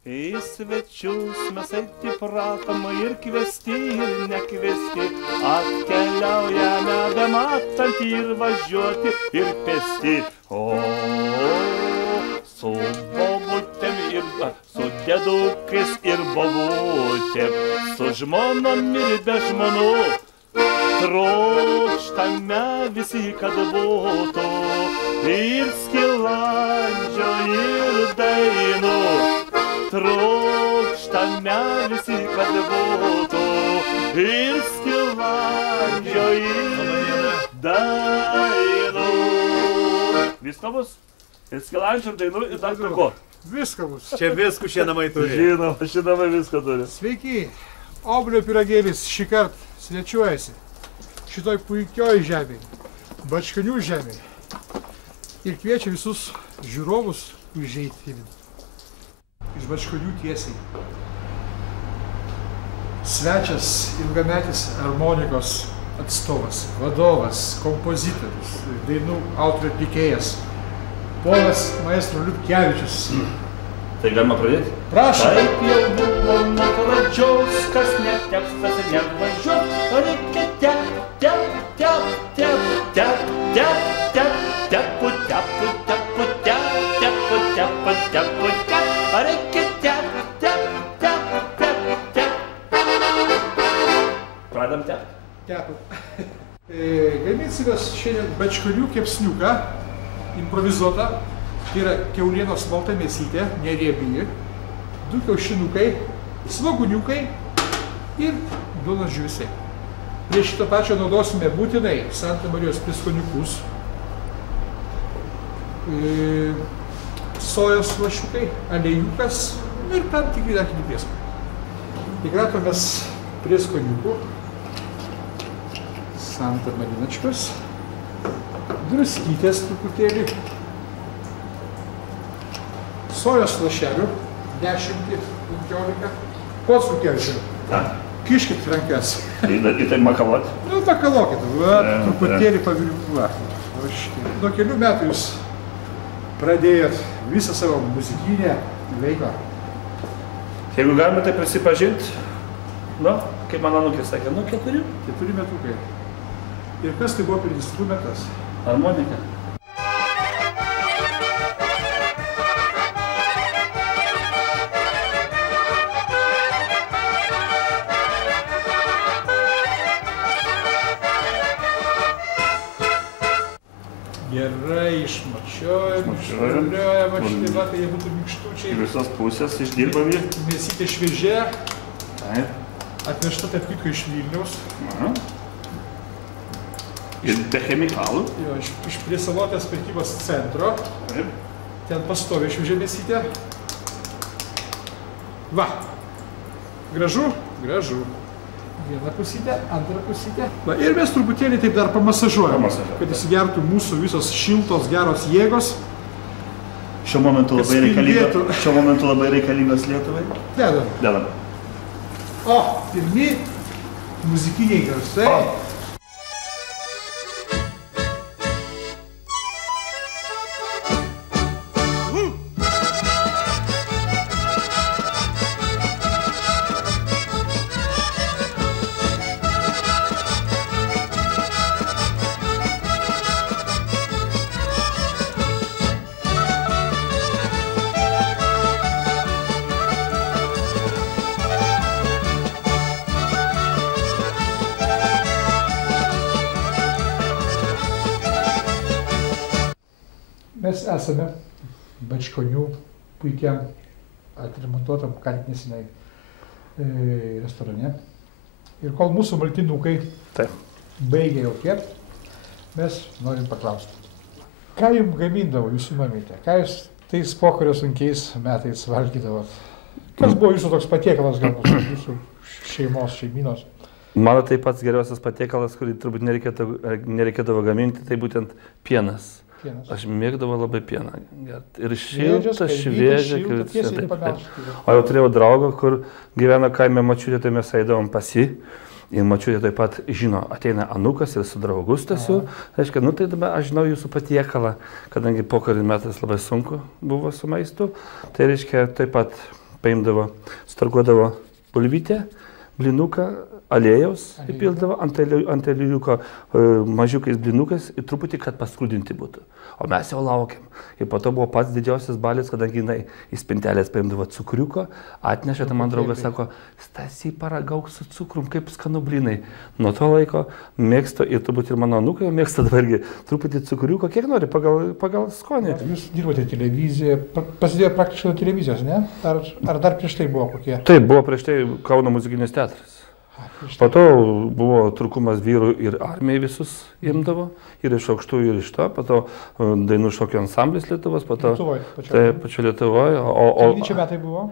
Į svečius mes eiti pratom ir kvesti, ir nekvesti, atkeliaujame bematant ir važiuoti, ir pesti. O, su bobutėm ir su dėdukais ir bobutėm, su žmonom ir be žmonų, trokštame visi, kad būtų ir skilandžio, ir dainų. Trokštame visi, kad būtų ir skilandžio, ir dainų. Viską bus? Ir skilandžio, ir dainų, ir dar ko? Viską bus. Čia viskų šie namai turi. Žinoma, šie namai viską turi. Sveiki. Oblio pyragėlis šį kartą svečiuojasi šitoj puikioj žemėje, Bačkonių žemėje. Ir kviečia visus žiūrovus užeiti iš Bačkonių tiesiai. Svečias ilgametis armonikos atstovas, vadovas, kompozitorius, dainų autorių atlikėjas, ponas maestro Liupkevičius. Tai galima pradėti? Prašom. Taip jau buvo nuo pradžios, kas neteps, tas ir nevažiuos. Reikia Pradam tep? Tepam. Gaminsimės šiandien bačkonių kepsniuką, improvizuotą. Tai yra kiaulienos malta mėsytė, neriebi, 2 kiaušinukai, svogūniukai ir duonos žiūsai. Prie šito pačio naudosime būtinai Santa Marijos prieskoniukus, sojos lašiukai, aliejukas ir tam tikri prieskoniai. Įkratomės prieskoniukų, Santa Marinačkos, druskytės truputėlį, sojos lašelių, 10-15, ko cukerčių. Kiškit rankas. Į tai makalot? Nu, makalokit, truputėlį pavirguoti. Nuo kelių metų jūs pradėjot visą savo muzikinę veiklą. Jeigu galime tai prisipažinti, nu, kaip mano anūkė sakė, 4. 4 metukai. Ir kas tai buvo per instrumentas? Harmonika. Gerai, išmačiojam, štai va, tai jie būtų minkštučiai. Visas pusės išdirbami. Mėsytė šviežia. Taip. Atvežta tarp kitko iš Vilniaus. Ir be chemikalų. Jo, iš prie Salotės prekybos centro. Taip. Ten pastovi šviežia mėsytė. Va. Gražu? Gražu. Viena pusytė, antra pusytė. Va, ir mes truputėlį taip dar pamasažuojam, kad įsigertų mūsų visos šiltos, geros jėgos. Šiuo momentu labai reikalingas Lietuvai. Dedam. O, pirmi muzikiniai garsai. Mes esame Bačkonių puikiam atremontuotam kantinėsiniai restorane. Ir kol mūsų maltinukai baigia jau kepti, mes norim paklausti. Ką jums gamindavo jūsų mamytė? Ką jūs tais pokario sunkiais metais valgydavot? Kas buvo jūsų toks patiekalas galbūt jūsų šeimos, šeiminos? Mano tai pats geriausias patiekalas, kurį turbūt nereikėdavo gaminti, tai būtent pienas. Aš mėgdavau labai pieną gerti. Ir šiltą, šviežią. O jau turėjau draugą, kur gyveno kaime močiutė, tai mes eidavom pas jį. Ir močiutė taip pat žino, ateina anūkas ir su draugu Stasiu. Reiškia, nu tai dabar aš žinau jūsų patiekalą, kadangi pokario metais labai sunku buvo su maistu. Tai reiškia, taip pat paimdavo, sutarkuodavo bulvytę, blinuką, aliejaus įpildavo ant aliejūko mažiukais blinukais ir truputį, kad paskrudinti būtų. O mes jau laukiam. Ir po to buvo pats didžiausias balis, kadangi jinai į spintelės paimdavo cukriuko, atnešė, tai man draugas sako, Stasy, paragauk su cukrum, kaip skanu blinai. Nuo to laiko mėgstu, ir turbūt ir mano anūkai mėgsta dabargi, truputį cukriuko, kiek nori, pagal skonį. Jūs dirbote televiziją, prasidėjo praktiškai televizijos, ne? Ar dar prieš tai buvo kokie? Taip, buvo prieš tai Kauno muzikinis teatras. Po to buvo trukumas vyrų ir armijai visus imdavo, ir iš aukštųjų, ir iš to, po to dainų šokių ansamblis Lietuvos, po to pačio Lietuvoje. Kiek čia metai buvo?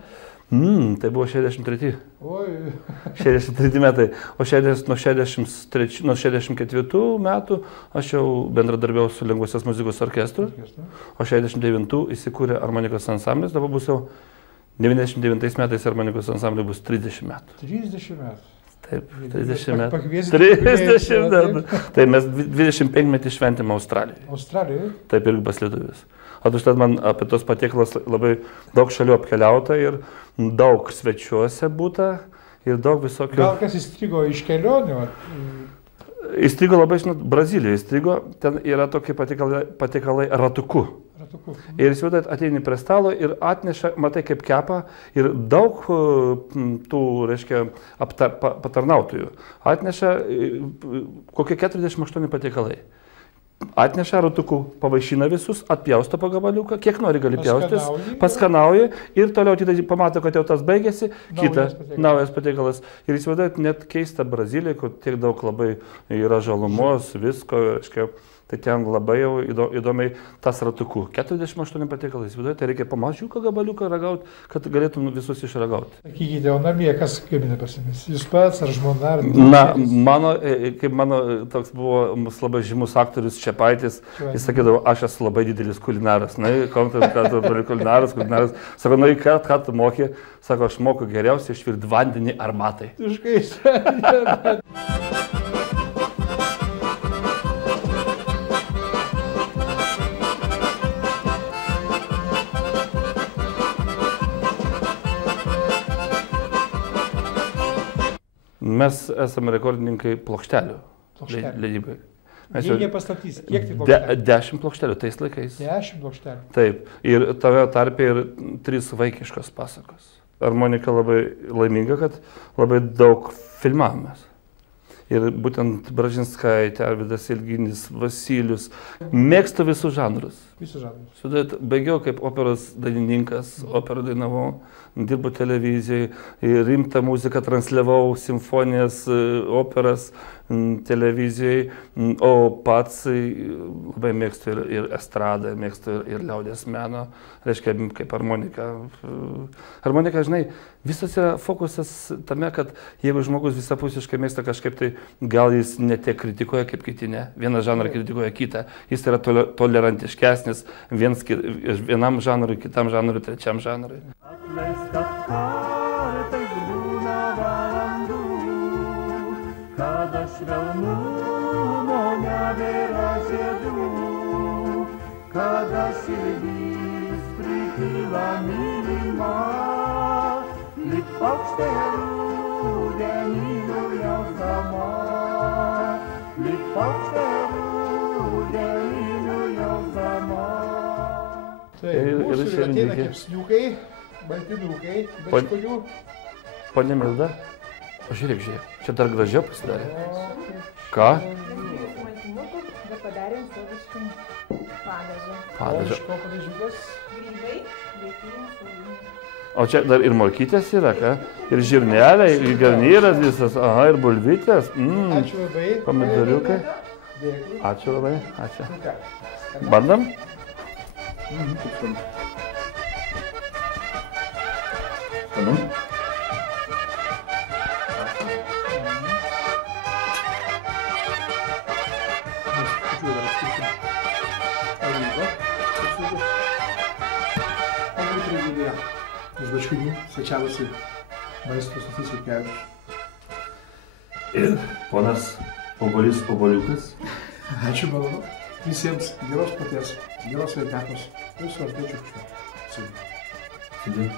Tai buvo 63. Oi. 63 metai. O nuo 64 metų aš jau bendradarbiau su Lengvosios muzikos orkestru, o 69 įsikūrė armonikos ansamblis, dabar bus jau 99 metais armonikos ansambliui bus 30 metų. 30 metų. Taip, 30 metų. 30 metų. Tai mes 25 metį šventėme Australijoje. Australijoje? Taip, irgi pas lietuvis. O užtat man apie tos patiekalas labai daug šalių apkeliauta ir daug svečiuose būta ir daug visokių... Gal kas įstrigo iš kelionių? Įstrigo labai, žinot, Brazilijoje įstrigo, ten yra tokie patiekalai ratuku. Ir įsivaizduojat, ateini prie stalo ir atneša, matai kaip kepa, ir daug tų, reiškia, patarnautojų atneša kokie 48 patiekalai. Atneša ratukų, pavaišina visus, atpjausto po gabaliuką, kiek nori gali pjaustis, paskanauja ir toliau pamato, kad jau tas baigėsi, naujas patiekalas. Ir įsivaizduojat, net keista Brazilija, kur tiek daug labai yra žalumos, visko, reiškia, tai ten labai jau įdomiai tas ratukų. 48 patiekalai, įsivaizduojat, tai reikia pamažiuką gabaliuką ragauti, kad galėtum visus išragauti. Sakykite, o namie kas gamina pas jumis? Jūs pats ar žmona? Na, mano toks buvo mūsų labai žymus aktorius Čepaitis, jis sakydavo, aš esu labai didelis kulinaras. Na, kulinaras. Sako, na, ką tu moki? Sako, aš moku geriausiai išvirti vandenį arbatai. Mes esame rekordininkai plokštelių leidybai. Jei nepastatys, kiek tai plokštelių? 10 plokštelių tais laikais. 10 plokštelių. Taip, ir tave tarpė ir 3 vaikiškos pasakos. Armonika labai laiminga, kad labai daug filmavomės. Ir būtent Bražinskaitė, Arvydas Ilginis, Vasilius. Mėgstu visus žanrus. Visus žanrus. Baigiau kaip operos dainininkas, operą dainavau, dirbu televizijoje, rimtą muziką transliavau, simfonijas, operas televizijoje, o pats labai mėgstu ir estradą, mėgstu ir liaudies meno, reiškia kaip harmonika. Harmonika, žinai, visas yra fokusas tame, kad jeigu žmogus visapusiškai mėgsta kažkaip, tai gal jis ne tiek kritikuoja kaip kiti, ne. Vieną žanrą kritikuoja kitą. Jis yra tolerantiškesnis vienam žanrui, kitam žanrui, trečiam žanrui. Atleistas kartais būna valandų, kada švelnumo nebėra žiedų, kada širdis prityla mylima, lyg paukštė rudeniniu jausdama, lyg paukštė rudeniniu jausdama. Tai mūsų ateina kepsniukai, baltinukai, bačkonių. Ponia Milda, žiūrėk, čia dar gražiau pasidarė. Ką? Baltinukų, bet padarėm saviškų padažą. Padažą. Ko padažiukas? Grybai, lietynės, savinės. O čia dar ir morkytės yra, ką? Ir žirneliai, ir garnyras visas, aha, ir bulvytės. Ačiū labai. Pomidoriukai. Dėkui. Ačiū labai, ačiū. Bandam? Skanu? Iš Bačkonių svečiavosi maisto Stasys Jurkevičius. Ir ponas Obuolys Obuoliukas. Ačiū, malonu. Visiems geros paties, geros sveikatos. Jūsų artėčių. Sudė.